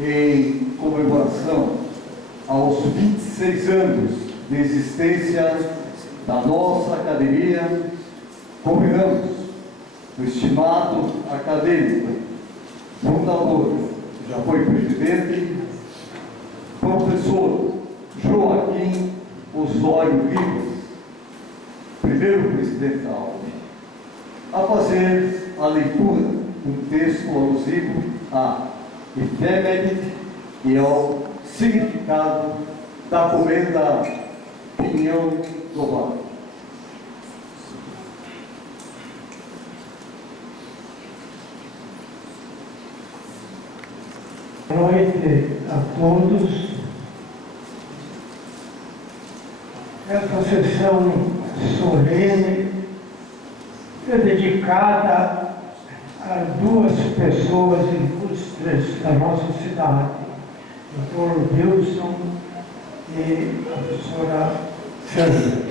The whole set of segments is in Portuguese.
em comemoração aos 26 anos de existência da nossa academia, convidamos o estimado acadêmico, fundador, já foi presidente, professor Joaquim Osório Rivas, primeiro presidente da UF, a fazer a leitura do texto alusivo à efeméride e ao significado da comenda Pinhão do Vale. Boa noite a todos. Esta sessão solene é dedicada a duas pessoas ilustres da nossa cidade, o Dr. Wilson e a professora Sandra.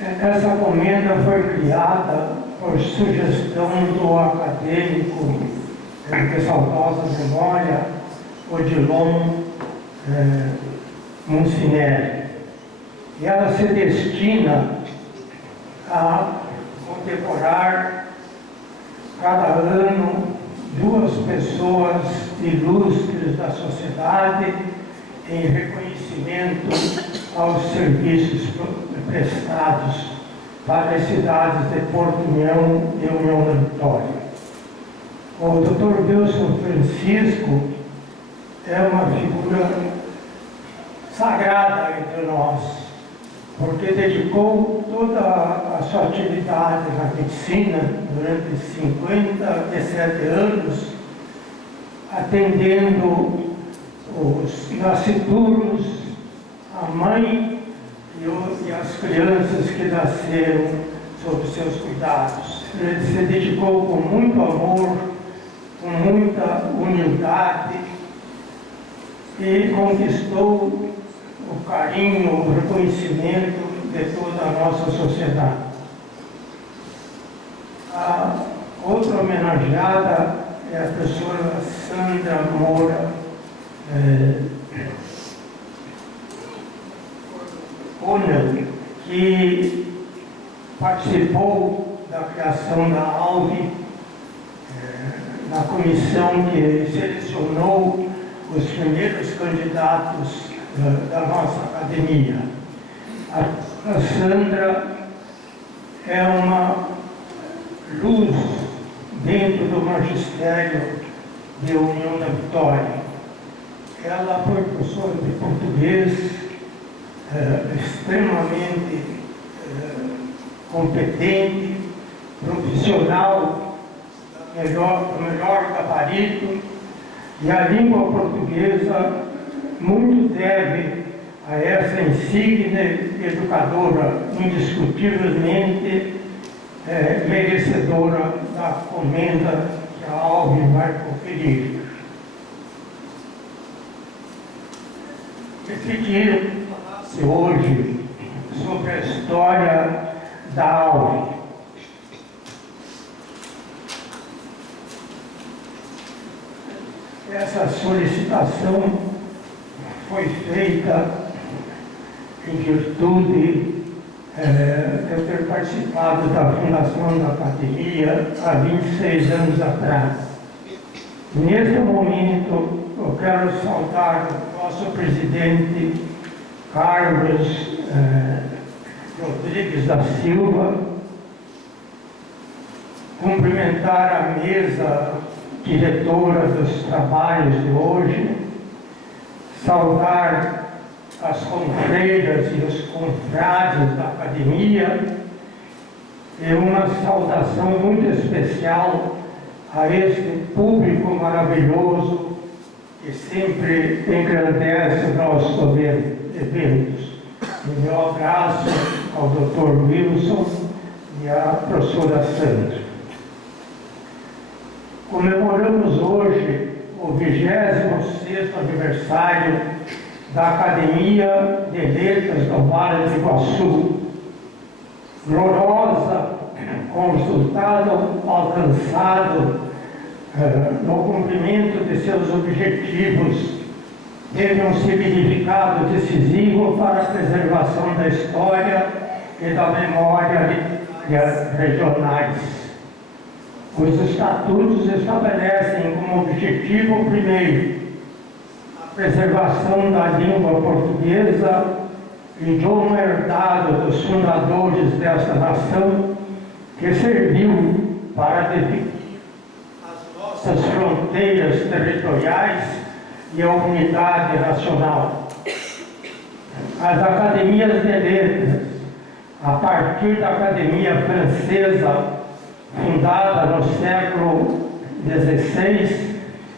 Essa comenda foi criada por sugestão do acadêmico de saudosa memória, Odilon Muncinelli. E ela se destina a condecorar cada ano duas pessoas ilustres da sociedade em reconhecimento aos serviços prestados para as cidades de Porto União e União da Vitória. O Dr. Wilson Francisco é uma figura sagrada entre nós, porque dedicou toda a sua atividade na medicina durante 57 anos, atendendo os nascituros, a mãe e as crianças que nasceram sob seus cuidados. Ele se dedicou com muito amor, com muita humildade e conquistou o carinho, o reconhecimento de toda a nossa sociedade. A outra homenageada é a professora Sandra Moura Conel, que participou da criação da ALVE, na comissão que selecionou os primeiros candidatos da nossa academia. A Sandra é uma luz dentro do magistério de União da Vitória. Ela foi professora de português, extremamente competente, profissional, do melhor gabarito, e a língua portuguesa muito deve a essa insígnia educadora, indiscutivelmente merecedora da comenda que a ALVE vai conferir. Eu queria falar hoje sobre a história da ALVE. Essa solicitação foi feita em virtude de eu ter participado da fundação da academia há 26 anos atrás. Nesse momento, eu quero saudar o nosso presidente Carlos Rodrigues da Silva, cumprimentar a mesa diretora dos trabalhos de hoje, saudar as confreiras e os confrades da academia e uma saudação muito especial a este público maravilhoso que sempre engrandece os nossos eventos. E meu abraço ao Dr. Wilson e à professora Sandra. Comemoramos hoje o 26º aniversário da Academia de Letras do Vale do Iguaçu. Gloriosa com o resultado alcançado no cumprimento de seus objetivos, teve um significado decisivo para a preservação da história e da memória regionais. Os estatutos estabelecem como objetivo primeiro a preservação da língua portuguesa, idioma herdado dos fundadores desta nação, que serviu para definir as nossas fronteiras territoriais e a unidade nacional. As academias de letras, a partir da Academia Francesa, fundada no século XVI,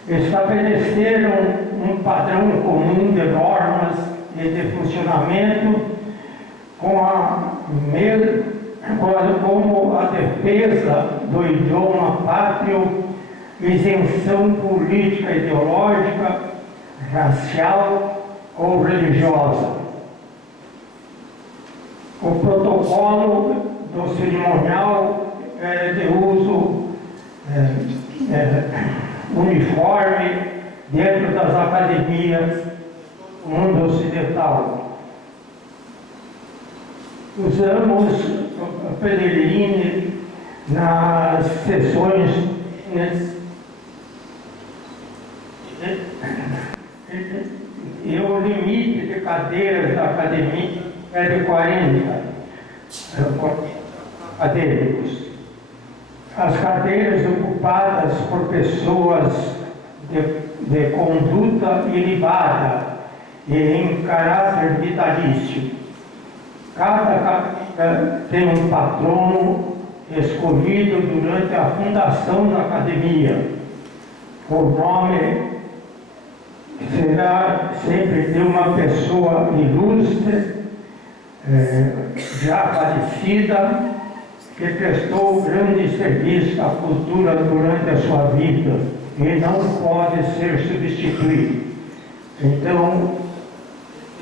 estabeleceram um padrão comum de normas e de funcionamento como a defesa do idioma pátrio, isenção política, ideológica, racial ou religiosa. O protocolo do cerimonial é de uso uniforme dentro das academias do mundo ocidental. Usamos o Pellegrini nas sessões e o limite de cadeiras da academia é de 40 acadêmicos. As cadeiras ocupadas por pessoas de conduta ilibada e em caráter vitalício. Cada cadeira tem um patrono escolhido durante a fundação da academia. O nome será sempre de uma pessoa ilustre, já falecida, que prestou grande serviço à cultura durante a sua vida e não pode ser substituído. Então,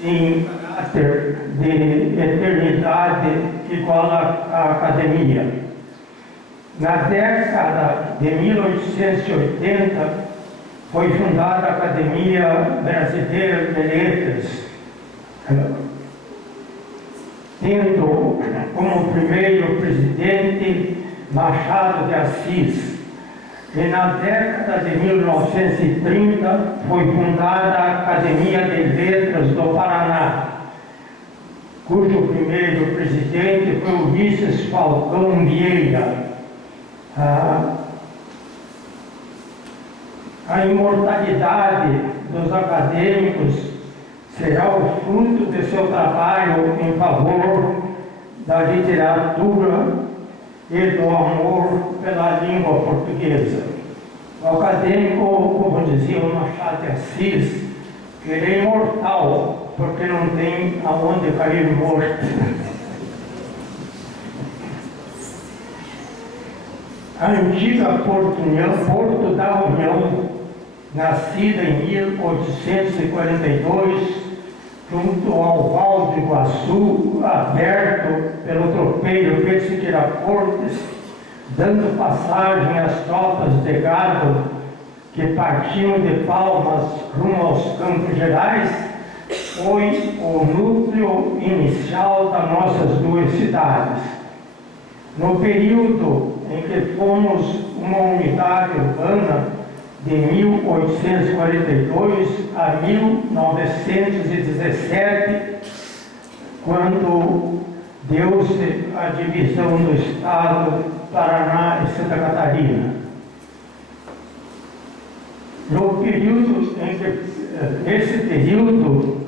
em caráter de eternidade igual à academia. Na década de 1880, foi fundada a Academia Brasileira de Letras, tendo como primeiro presidente Machado de Assis. E na década de 1930 foi fundada a Academia de Letras do Paraná, cujo primeiro presidente foi o Ulisses Falcão Vieira. A imortalidade dos acadêmicos será o fruto de seu trabalho em favor da literatura e do amor pela língua portuguesa. O acadêmico, como dizia o Machado de Assis, que ele é imortal, porque não tem aonde cair morto. A antiga Porto da União, nascida em 1842, junto ao Val do Iguaçu, aberto pelo tropeiro Pedro Siqueira Cortes, dando passagem às tropas de gado que partiam de Palmas rumo aos Campos Gerais, foi o núcleo inicial das nossas duas cidades. No período em que fomos uma unidade urbana, de 1842 a 1917, quando deu-se a divisão do Estado Paraná e Santa Catarina. Nesse período,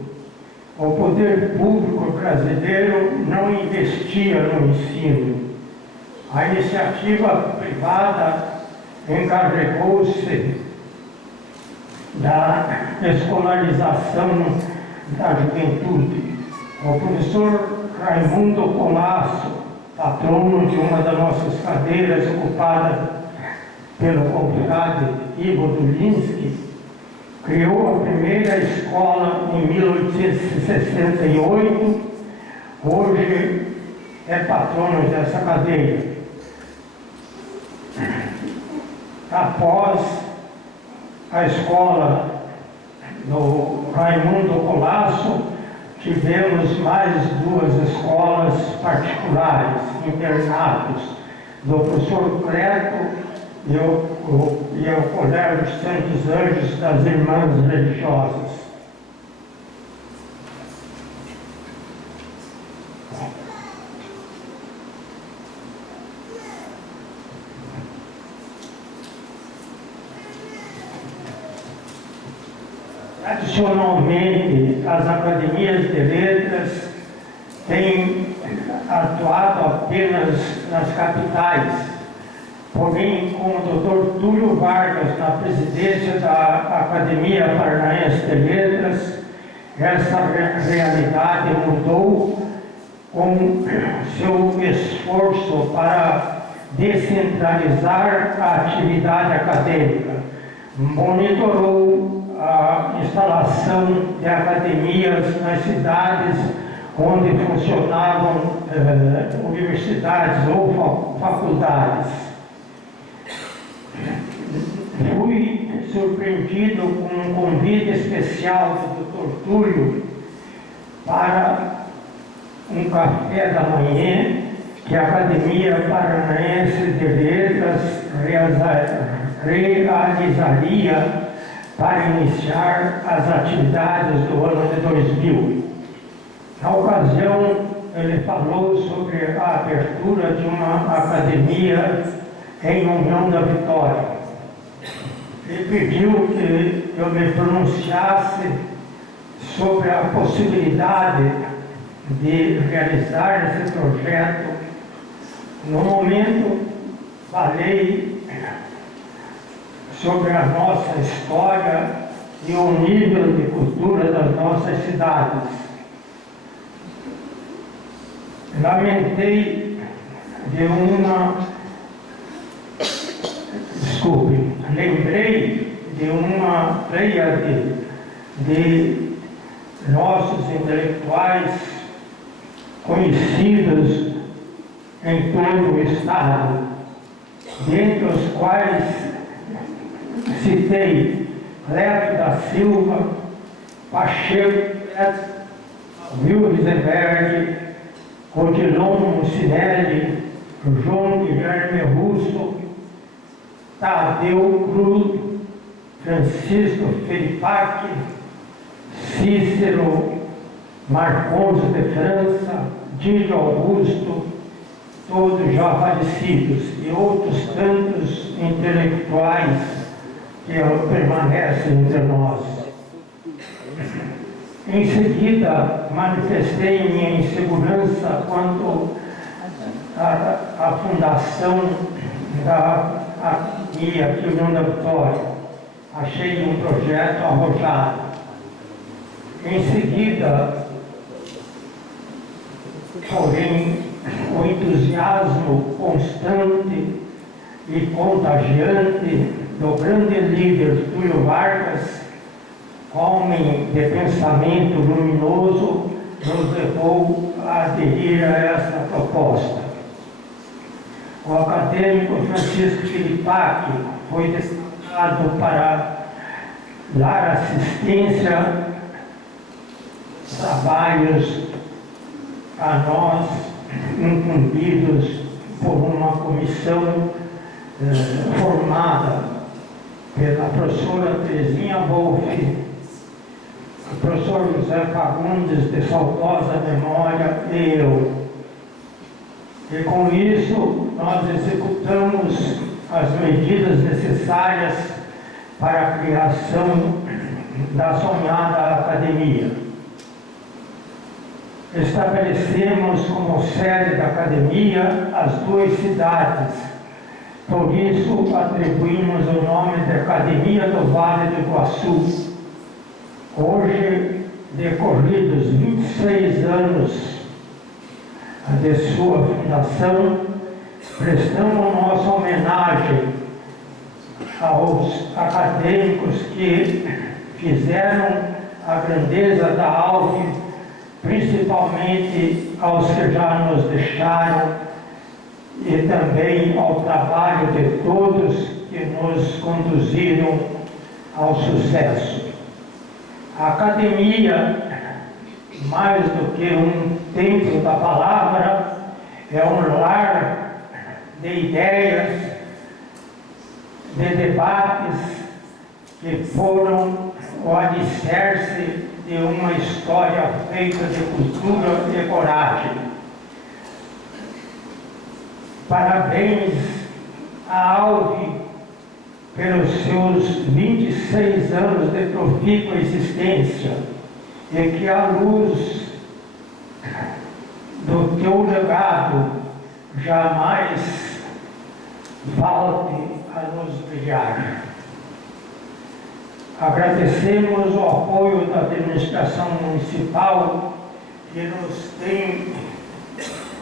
o poder público brasileiro não investia no ensino. A iniciativa privada encarregou-se da escolarização da juventude. O professor Raimundo Colasso, patrono de uma das nossas cadeiras ocupada pelo confrade Ivo Dulinski, criou a primeira escola em 1868, hoje é patrono dessa cadeira. após a escola do Raimundo Colasso, tivemos mais 2 escolas particulares, internatos, do professor Cleto e o Colégio Santos Anjos das Irmãs Religiosas. Adicionalmente, as academias de letras têm atuado apenas nas capitais, porém, com o Dr. Túlio Vargas na presidência da Academia Paranaense de Letras, essa realidade mudou com seu esforço para descentralizar a atividade acadêmica. Monitorou a instalação de academias nas cidades onde funcionavam universidades ou faculdades. Fui surpreendido com um convite especial do Dr. Túlio para um café da manhã que a Academia Paranaense de Letras realizaria para iniciar as atividades do ano de 2000. Na ocasião, ele falou sobre a abertura de uma academia em União da Vitória. Ele pediu que eu me pronunciasse sobre a possibilidade de realizar esse projeto. No momento, falei sobre a nossa história e o nível de cultura das nossas cidades. Lembrei de uma pleiade de nossos intelectuais conhecidos em todo o Estado, dentre os quais citei Cleto da Silva, Pacheco, Will Risenberg, Odilon Mucinelli, João Guilherme Russo, Tadeu Cruz, Francisco Felipac, Cícero Marcondes de França, Didio Augusto, todos já falecidos, e outros tantos intelectuais que permanecem entre nós. Em seguida, manifestei minha insegurança quanto à fundação da Academia União da Vitória. Achei um projeto arrojado. Em seguida, porém, o entusiasmo constante e contagiante do grande líder Túlio Vargas, homem de pensamento luminoso, nos levou a aderir a essa proposta. O acadêmico Francisco Felipac foi destacado para dar assistência, trabalhos a nós, incumbidos por uma comissão formada pela professora Terezinha Wolff, o professor José Fagundes, de saudosa memória, e eu. E com isso, nós executamos as medidas necessárias para a criação da sonhada academia. Estabelecemos como sede da academia as 2 cidades. Por isso, atribuímos o nome de Academia do Vale do Iguaçu. Hoje, decorridos 26 anos de sua fundação, prestamos nossa homenagem aos acadêmicos que fizeram a grandeza da AUF, principalmente aos que já nos deixaram, e também ao trabalho de todos que que nos conduziram ao sucesso. A academia, mais do que um templo da palavra, é um lar de ideias, de debates que foram o alicerce de uma história feita de cultura e coragem. Parabéns a Alve pelos seus 26 anos de profícua existência e que a luz do teu legado jamais falte a nos brilhar. Agradecemos o apoio da administração municipal que nos tem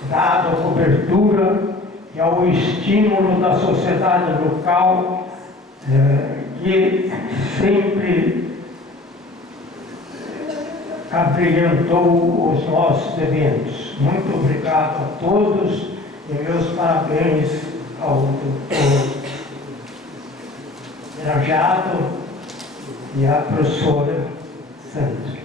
dado a cobertura e ao estímulo da sociedade local que sempre abrilhantou os nossos eventos. Muito obrigado a todos e meus parabéns ao doutor Grajado e à professora Santos.